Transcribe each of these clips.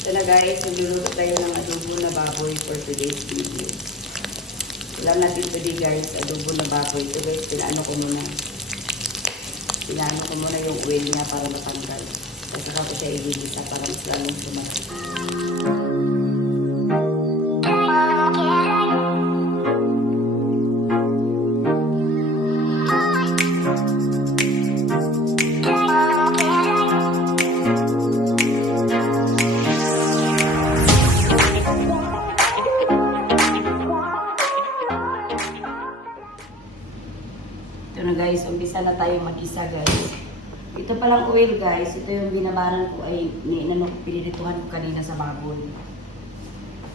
So na guys, nagluluto tayo ng adobo na baboy for today's video. Alam natin today guys, adobo na baboy. So guys, pinaano ko muna yung oil niya para matanggal. At saka ko siya ililisa para mas lalong sumasok. Ito na guys, umpisa na tayo mag-isa guys. Ito palang oil guys, ito yung binabaran ko ay pinirituhan ko kanina sa baboy.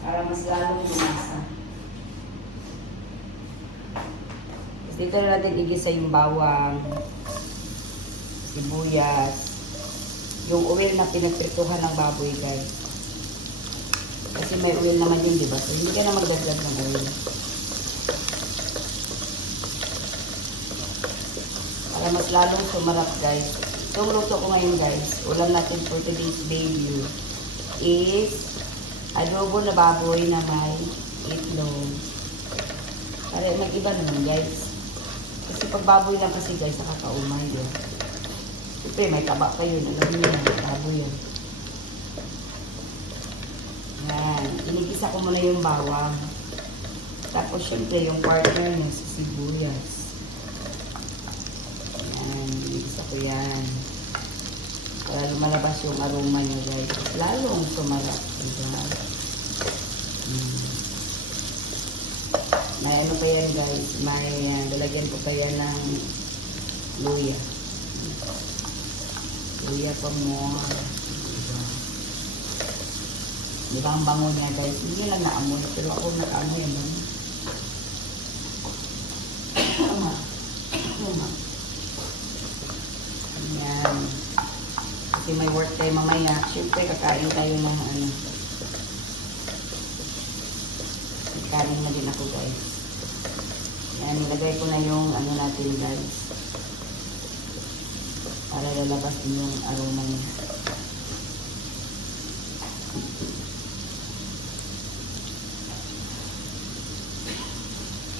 Para mas lalong lumasa. Dito na natin igisa yung bawang, sibuyas, yung oil na pinagprituhan ng baboy guys. Kasi may oil naman yun, diba? So hindi ka na magdagdag ng oil. Para mas lalong sumarap guys. Itong luto ko ngayon guys, ulam natin for today's video is adobo na baboy na may itlog. Para mag-iba naman guys. Kasi pag baboy lang kasi guys, nakakaumay yun. Siyempre may taba kayo, alam niyo yan, baboy yun. Yan, inigisa ko muna yung bawang. Tapos siyempre yung partner niya sa sibuyas. Isa ko yan. Para lumalabas yung aroma niya guys. Lalong sumarap. Diba? May ano pa yan guys. May lalagyan ko pa yan ng luya. Luya pa mo. Diba? Diba ang bango niya guys. Hindi lang naamoy. Pero ako naka-amoy yan. Yan. Kasi may work tayo mamaya. Siyempre, kakain tayo ng ano. Kanin na din ako guys. Yan, nilagay ko na yung ano natin guys. Para lalabas din yung aroma niya.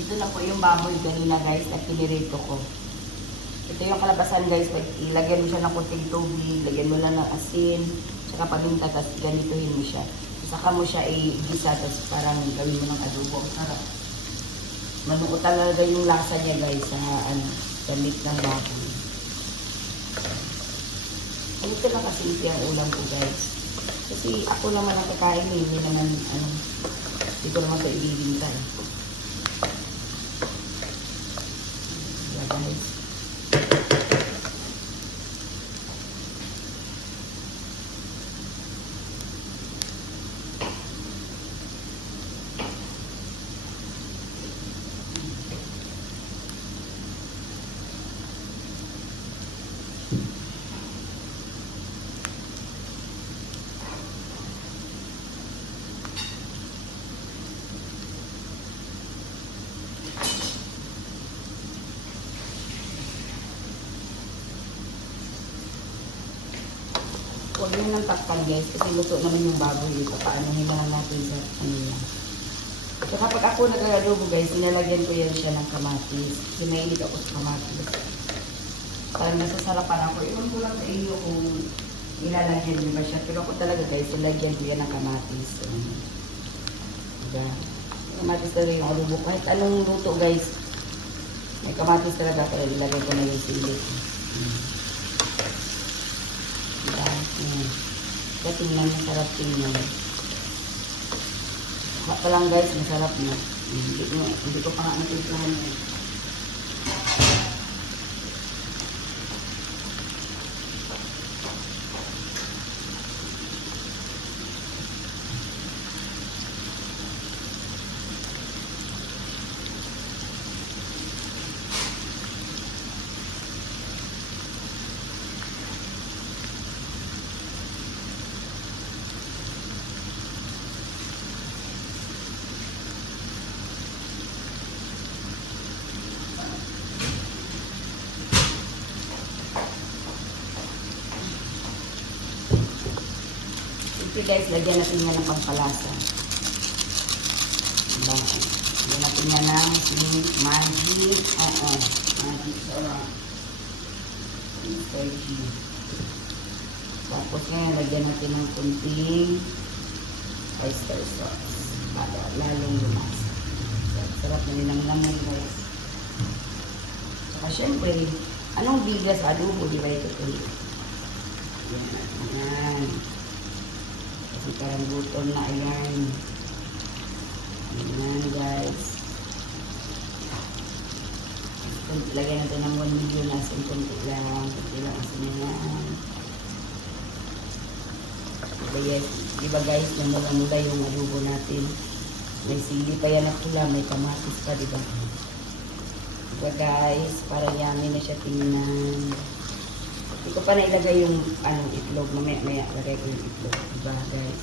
Ito na po yung baboy kanina guys na pinirito ko. Ito yung kalabasan guys, ilagyan mo siya ng kunting tubig, lagyan mo lang ng asin, saka paminta, tapos ganituhin mo siya. Saka mo siya i-gisa, tapos parang gawin mo ng adobo. Ang sarap. Manuot talaga yung lasa niya guys sa meat ng baboy. Ito lang kasimple ang ulam ko guys. Kasi ako naman ang kakain, hindi naman hindi ko naman ito ibibinta. Yeah guys. Huwag nyo nang takpan guys, kasi luto naman yung baboy dito. Paano himahan natin sa kanila. So kapag ako nag-adobo guys, sinalagyan ko yan siya ng kamatis. Kasi mahilig ako sa kamatis. Parang nasasarapan ako. Iwan ko lang sa inyo kung ilalagyan nyo ba siya. Pero ako talaga guys, nalagyan ko yan ng kamatis. Diba? Kamatis talaga yung adobo. Kahit anong luto guys, may kamatis talaga. Kaya ilagay ko na yung sili. Kaya tingnan, masarap tingnan. Baka lang guys, masarap na. Hindi ko pa nga natutuhan yun. Okay guys, lagyan natin nga ng pampalasa. Lagyan natin nga ng magic. Oo, magic sarap. Tapos ngayon, lagyan natin ng kunting oyster sauce. Para lalong lumasa. Sarap na rin ang laman guys. Saka syempre, anong bigas adobo, di ba ito tuloy? Yan. Kasi parang buton na ayan. Ayan guys. Lagyan natin ng 1 million asin, kunti lang asin yan. Diba guys, namula-mula yung adobo natin. May sili pa yan na pula, may kamatis pa, diba? Diba guys, para yummy na siya tingnan. Hindi ko pa nailagay yung itlog. Mamaya lagay ko yung itlog. Diba guys?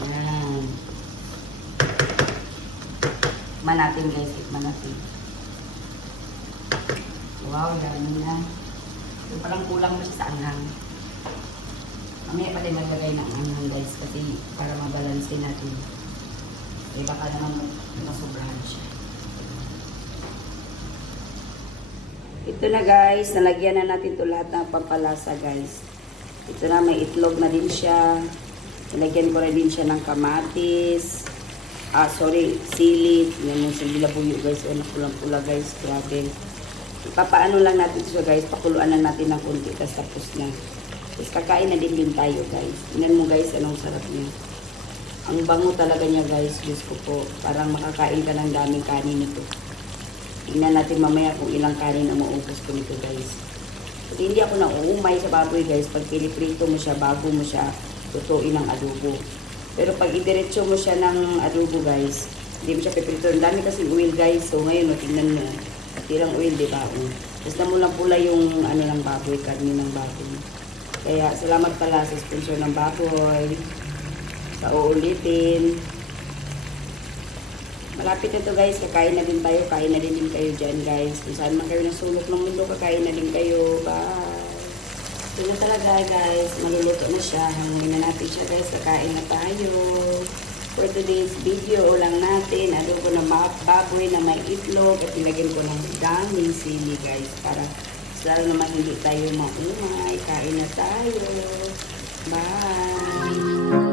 Yan. Tikman natin guys, tikman natin. Wow, yummy na. Yung parang kulang mo siya sa anghang. Mamaya pa din maglagay ng anghang guys kasi para mabalansin natin. Eh baka naman masobrahan siya. Ito na guys, nalagyan na natin ito lahat ng pampalasa guys. Ito na, may itlog na din siya. Nalagyan ko rin din siya ng kamatis. Sili. Yan yung sili labuyo guys. O napulang-pula guys, grabe. Ipapaano lang natin ito guys, pakuluan na natin ng konti, tapos na. Tapos kakain na din tayo guys. Tingnan mo guys, anong sarap niya. Ang bango talaga niya guys, Diyos ko po. Parang makakain ka ng daming kanin nito. Tingnan natin mamaya kung ilang kanin ang maubos ko nito guys. Kasi hindi ako nauumay sa baboy guys. Pag piniprito mo siya, bago mo siya tutuin ng adobo. Pero pag idiretso mo siya ng adobo guys, hindi mo siya piprito. Ang dami kasing oil guys. So ngayon, tingnan mo. Tirang oil, diba? Tapos namulang pula yung ng baboy, karni ng baboy. Kaya salamat pala sa sponsor ng baboy. Sa uulitin. Malapit na to guys, kakain na din tayo, kain na din kayo dyan guys. Kung saan man kayo ng sulok ng mundo, kakain na din kayo. Bye! Ito na talaga guys, maluluto na siya. Hangin na natin siya guys, kakain na tayo. For today's video lang natin, adobo na baboy na may itlog at ilagyan ko ng daming sili guys. Para lalo naman hindi tayo maumay, kain na tayo. Bye!